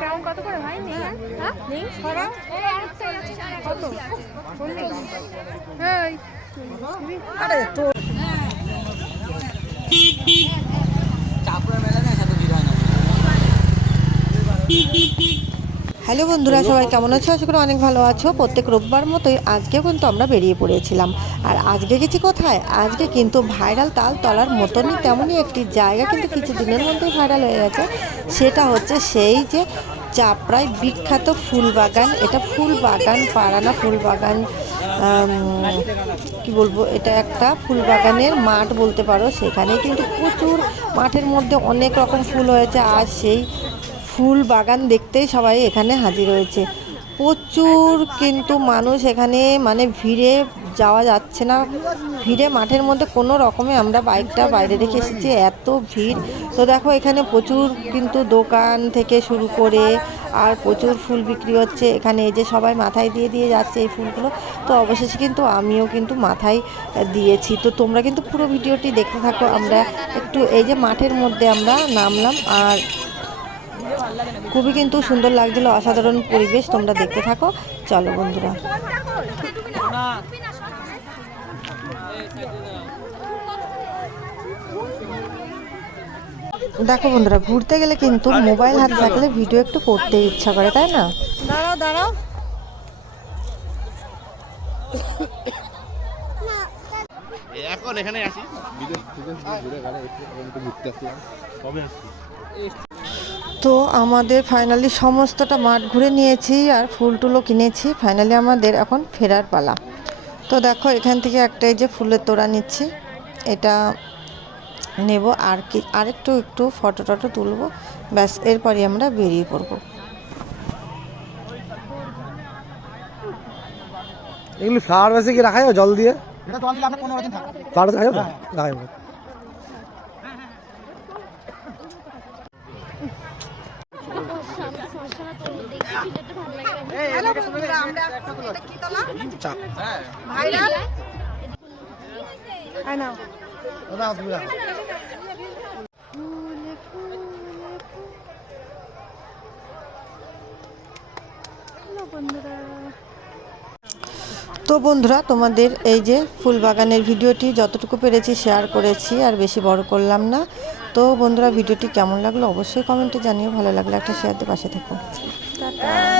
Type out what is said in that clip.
কেমন কত করে ভাই নেই? হ্যাঁ নেই কত আরে তো হ্যালো বন্ধুরা, সবাই কেমন আছো? আশা করি অনেক ভালো আছো। প্রত্যেক রোববার মতোই আজকেও কিন্তু আমরা বেরিয়ে পড়েছিলাম। আর আজকে গেছি কোথায়? আজকে কিন্তু ভাইরাল তালতলার মতনই তেমনই একটি জায়গা কিন্তু কিছু দিনের মধ্যেই ভাইরাল হয়ে গেছে। সেটা হচ্ছে সেই যে চাপড়ায় বিখ্যাত ফুলবাগান। এটা ফুলবাগান পাড়া না, ফুলবাগান কি বলবো, এটা একটা ফুলবাগানের মাঠ বলতে পারো। সেখানে কিন্তু প্রচুর, মাঠের মধ্যে অনেক রকম ফুল হয়েছে। আর সেই ফুল বাগান দেখতেই সবাই এখানে হাজির হয়েছে। প্রচুর কিন্তু মানুষ এখানে, মানে ভিড়ে যাওয়া যাচ্ছে না। ভিড়ে মাঠের মধ্যে কোনো রকমে আমরা বাইকটা বাইরে রেখে এসেছি, এত ভিড়। তো দেখো এখানে প্রচুর কিন্তু দোকান থেকে শুরু করে আর প্রচুর ফুল বিক্রি হচ্ছে এখানে। এই যে সবাই মাথায় দিয়ে দিয়ে যাচ্ছে এই ফুলগুলো। তো অবশেষে কিন্তু আমিও কিন্তু মাথায় দিয়েছি। তো তোমরা কিন্তু পুরো ভিডিওটি দেখতে থাকো। আমরা একটু এই যে মাঠের মধ্যে আমরা নামলাম, আর খুবই কিন্তু সুন্দর লাগছিল, অসাধারণ পরিবেশ। তোমরা দেখতে থাকো, চলো বন্ধুরা। দেখো বন্ধুরা, ঘুরতে গেলে কিন্তু মোবাইল হাতে থাকলে ভিডিও একটু করতে ইচ্ছা করে, তাই না? দাঁড়াও দাঁড়াও, এখন এখানে আসি তো আমাদের ফাইনালি সমস্তটা মাঠ ঘুরে নিয়েছি আর ফুল টুলও কিনেছি। ফাইনালি আমাদের এখন ফেরার পালা। তো দেখো এখান থেকে একটা এই যে ফুলের তোড়া নিচ্ছি, এটা নেব আর কি, আরেকটু একটু ফটো টটো তুলবো, ব্যাস এরপরই আমরা বেরিয়ে পড়বো। এগুলো ফ্লাওয়ার ভাসে কি রাখা যাবে জল দিয়ে? এটা জল দিলে আপনি 15 দিন থাকবে। ফ্লাওয়ার রাখা যাবে? রাখা যাবে। হ্যালো বন্ধুরা, আমরা এটা কি তলা? ভাইরাল আই নাও ওটা তুমি রাখো। তো বন্ধুরা, তোমাদের এই যে ফুল বাগানের ভিডিওটি যতটুকু পেরেছি শেয়ার করেছি, আর বেশি বড় করলাম না। তো বন্ধুরা, ভিডিওটি কেমন লাগলো অবশ্যই কমেন্টে জানিও। ভালো লাগলে একটা শেয়ার দিয়ে পাশে থেকো। টাটা।